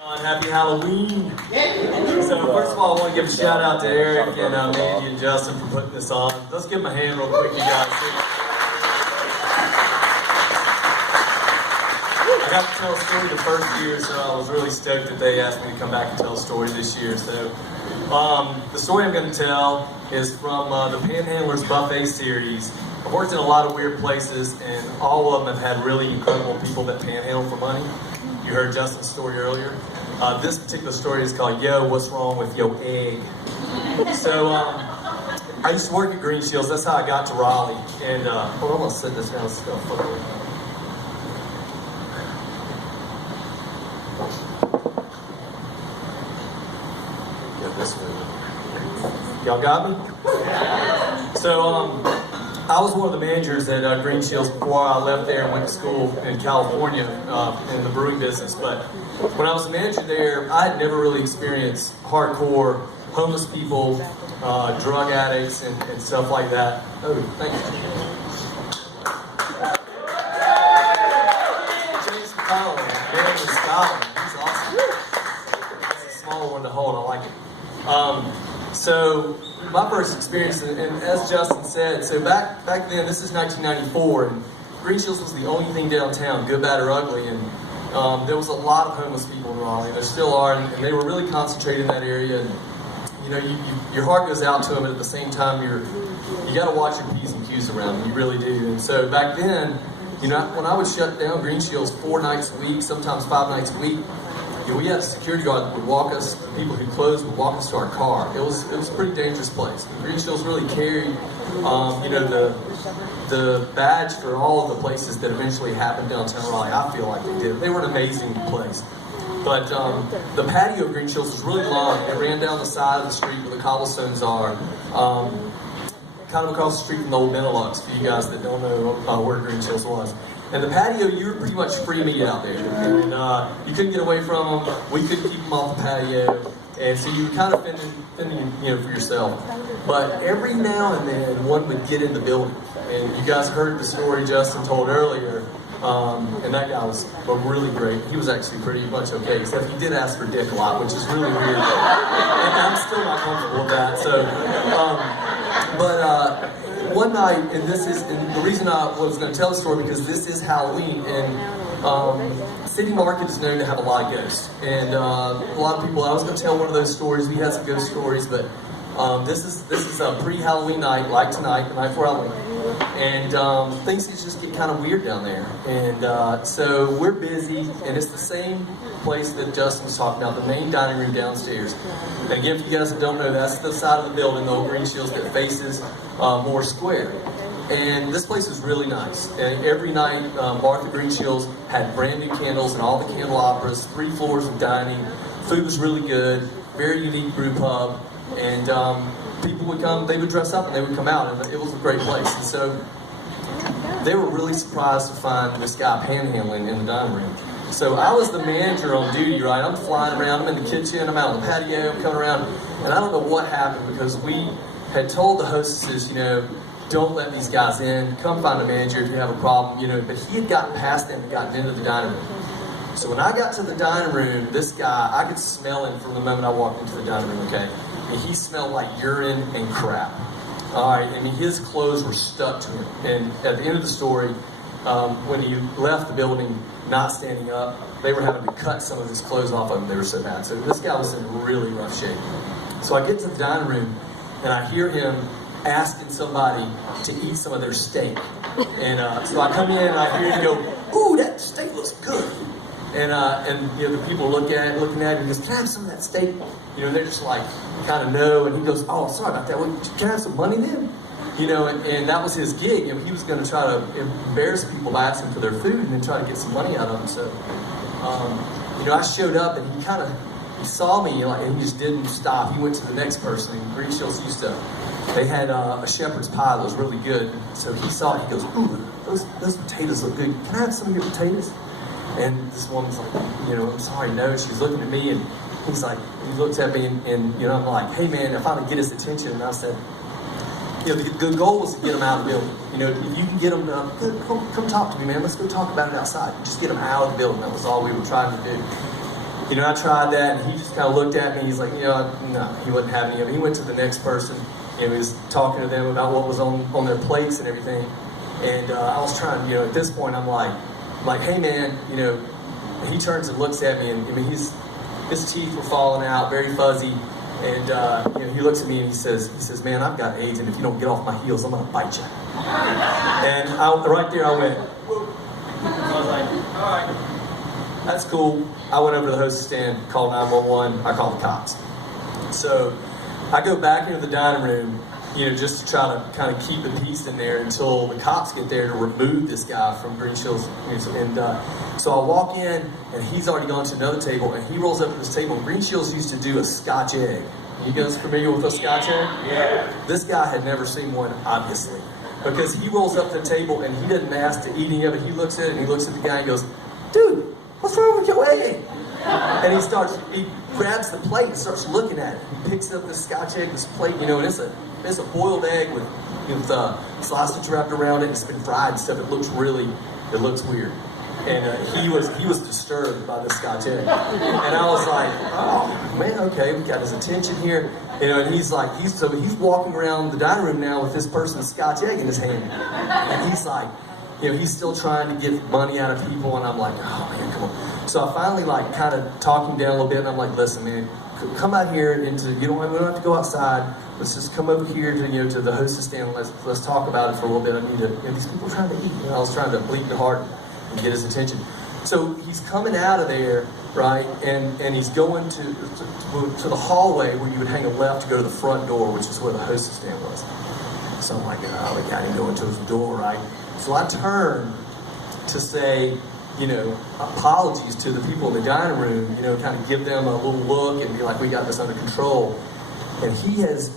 Happy Halloween! So first of all, I want to give a shout out to Eric and Mandy and Justin for putting this on. Let's give them a hand real quick, you guys. I got to tell a story the first year, so I was really stoked that they asked me to come back and tell a story this year. So the story I'm going to tell is from the Panhandlers Buffet series. I've worked in a lot of weird places, and all of them have had really incredible people that panhandle for money. You heard Justin's story earlier. This particular story is called Yo, What's Wrong with Yo Egg? So I used to work at Green Shields. That's how I got to Raleigh. And hold on, I'm going to sit this down. Let's go. Get this way. Y'all got me? So I was one of the managers at Green Shields before I left there and went to school in California in the brewing business. But when I was a manager there, I had never really experienced hardcore homeless people, drug addicts, and stuff like that. Oh, thank you. James McConnell, man in Scotland. He's awesome. It's a smaller one to hold. I like it. So my first experience, and as Justin said, so back then, this is 1994, and Green Shields was the only thing downtown, good, bad, or ugly, and there was a lot of homeless people in Raleigh. There still are, and they were really concentrated in that area. And you know, your heart goes out to them, and at the same time, you got to watch your P's and Q's around them. You really do. And so back then, you know, when I would shut down Green Shields 4 nights a week, sometimes 5 nights a week, you know, we had a security guard that would walk us. The people who closed would walk us to our car. It was a pretty dangerous place. Green Shields really carried, you know, the badge for all of the places that eventually happened downtown Raleigh. I feel like they did. They were an amazing place. But the patio of Green Shields was really long. It ran down the side of the street where the cobblestones are, kind of across the street from the old Benelux, for you guys that don't know where Green Shields was. And the patio, you were pretty much free meat out there. And you couldn't get away from them. We couldn't keep them off the patio. And so you were kind of fending, you know, for yourself. But every now and then, one would get in the building. And you guys heard the story Justin told earlier. And that guy was really great. He was actually pretty much okay, except he did ask for dick a lot, which is really weird. And I'm still not comfortable with that. So, one night, and the reason I was going to tell the story because this is Halloween, and City Market is known to have a lot of ghosts. And a lot of people, I was going to tell one of those stories. We had some ghost stories, but this is a pre-Halloween night, like tonight, the night before Halloween. And things just get kind of weird down there. And so we're busy, and it's the same place that Justin was talking about, the main dining room downstairs. And again, if you guys don't know, that's the side of the building, the old Green Shields, that faces Moore Square. And this place is really nice. And every night, Martha Green Shields had brand new candles and all the candelabras, 3 floors of dining. Food was really good, very unique brew pub. And people would come, they would dress up and they would come out, and it was a great place. And so they were really surprised to find this guy panhandling in the dining room. So I was the manager on duty, right? I'm flying around, I'm in the kitchen, I'm out on the patio, I'm coming around, and I don't know what happened because we had told the hostesses, you know, don't let these guys in, come find a manager if you have a problem, you know, but he had gotten past them and gotten into the dining room. So when I got to the dining room, this guy, I could smell him from the moment I walked into the dining room, okay? And he smelled like urine and crap. All right, I mean, his clothes were stuck to him. And at the end of the story, when he left the building, not standing up, they were having to cut some of his clothes off of him. They were so bad. So this guy was in really rough shape. So I get to the dining room, and I hear him asking somebody to eat some of their steak. And so I come in, and I hear him go, "Ooh, that steak looks good." And you know, the people looking at him, he goes, "Can I have some of that steak?" You know, they're just like, kind of no. And he goes, "Oh, sorry about that. Well, can I have some money then?" You know, and that was his gig. And he was going to try to embarrass people by asking for their food and then try to get some money out of them. So, you know, I showed up, and he saw me, and he just didn't stop. He went to the next person. And Green Shields they had a shepherd's pie that was really good. So he saw it. He goes, "Ooh, those potatoes look good. Can I have some of your potatoes?" And this woman's like, "You know, I'm sorry, no." She's looking at me, and he's like, he looks at me, and you know, I'm like, "Hey, man," I finally get his attention, and I said, you know, the goal was to get him out of the building. You know, if you can get him, come talk to me, man. Let's go talk about it outside. Just get him out of the building. That was all we were trying to do. You know, I tried that, and he just kind of looked at me. He's like, you know, no, he wasn't having any of it. He went to the next person, and he was talking to them about what was on their plates and everything. And I was trying, you know, at this point, I'm like, hey man, you know, he turns and looks at me, and I mean, his teeth were falling out, very fuzzy, and you know, he looks at me and he says, man, I've got AIDS, and if you don't get off my heels, I'm gonna bite you. And right there, I went, whoa. I was like, all right, that's cool. I went over to the hostess stand, called 911. I called the cops. So I go back into the dining room, you know, just to try to kind of keep the peace in there until the cops get there to remove this guy from Green Shields. And so I walk in, and he's already gone to another table, and he rolls up to this table. And Green Shields used to do a Scotch egg. You guys familiar with a Scotch egg? Yeah. This guy had never seen one, obviously, because he rolls up to the table, and he doesn't ask to eat any of it. He looks at it, and he looks at the guy and goes, dude, what's wrong with your egg? And he grabs the plate and starts looking at it. He picks up this Scotch egg, this plate, you know, and it's a boiled egg with sausage wrapped around it. It's been fried and stuff. It looks weird. And he was disturbed by the Scotch egg. And I was like, oh man, okay, we got his attention here. You know, and he's walking around the dining room now with this person's Scotch egg in his hand. And he's like, you know, he's still trying to get money out of people, and I'm like, oh man, come on. So I finally kind of talk him down a little bit, and I'm like, listen, man, come out here we don't have to go outside. Let's just come over here to the hostess stand, and let's talk about it for a little bit. I need to, these people are trying to eat. You know, I was trying to bleed the heart and get his attention. So he's coming out of there, right, and he's going to the hallway where you would hang a left to go to the front door, which is where the hostess stand was. So I'm like, oh, we got him going to his door, right? So I turn to say, you know, apologies to the people in the dining room, you know, kind of give them a little look and be like, we got this under control. And he has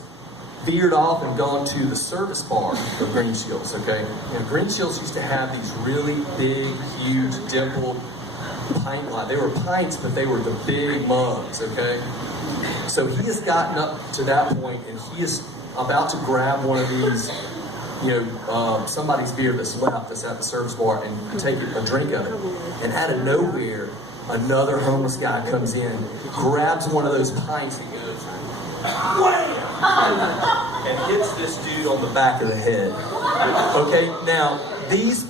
veered off and gone to the service bar of Green Shields, okay? You know, Green Shields used to have these really big, huge, dimpled pint glasses. They were pints, but they were the big mugs, okay? So he has gotten up to that point, and he is about to grab one of these, you know, somebody's beer that's left that's at the service bar and take a drink of it. And out of nowhere, another homeless guy comes in, grabs one of those pints and goes, wham! And hits this dude on the back of the head. Okay, now these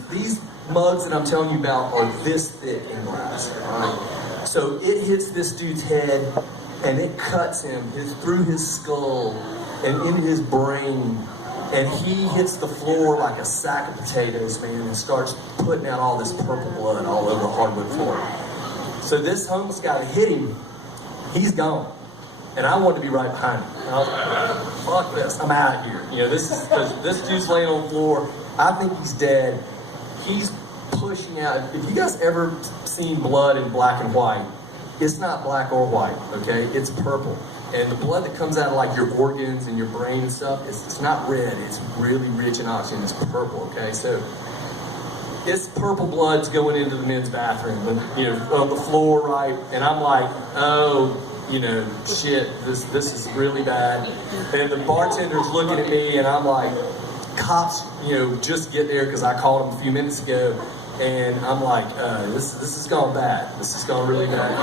mugs that I'm telling you about are this thick in glass. Right? So it hits this dude's head, and it cuts him through his skull and into his brain. And he hits the floor like a sack of potatoes, man, and starts putting out all this purple blood all over the hardwood floor. So this homeless guy that hit him, he's gone. And I wanted to be right behind him. And I was like, fuck this, I'm out of here. You know, this dude's laying on the floor. I think he's dead. He's pushing out. If you guys ever seen blood in black and white, it's not black or white, okay? It's purple. And the blood that comes out of like your organs and your brain and stuff, it's not red, it's really rich in oxygen, it's purple, okay? So it's purple blood's going into the men's bathroom, you know, on the floor, right? And I'm like, oh, you know, shit, this is really bad. And the bartender's looking at me, and I'm like, cops, you know, just get there because I called them a few minutes ago. And I'm like, this has gone bad. This has gone really bad. You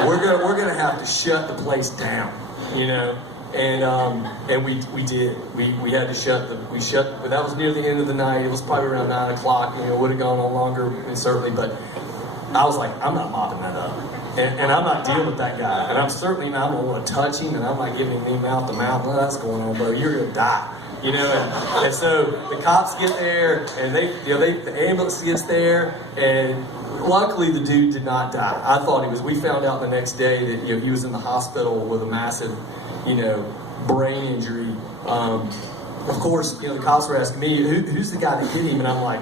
know, we're gonna have to shut the place down, you know. And we did. We had to shut. But that was near the end of the night. It was probably around 9 o'clock. You know, would have gone on longer, certainly. But I was like, I'm not mopping that up, and I'm not dealing with that guy. And I'm certainly not gonna want to touch him. And I'm not giving him mouth to mouth. Well, that's going on, bro. You're gonna die. You know, and so the cops get there, and the ambulance gets there, and luckily the dude did not die. I thought we found out the next day that, you know, he was in the hospital with a massive, you know, brain injury. Of course, you know, the cops were asking me, who's the guy that hit him? And I'm like,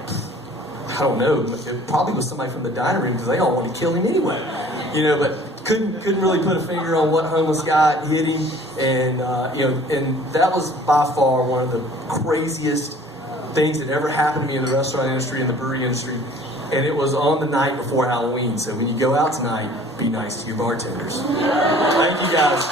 I don't know. It probably was somebody from the dining room because they all want to kill him anyway. You know, but couldn't really put a finger on what homeless guy hit him, and you know, and that was by far one of the craziest things that ever happened to me in the restaurant industry and the brewery industry. And it was on the night before Halloween. So when you go out tonight, be nice to your bartenders. Thank you guys.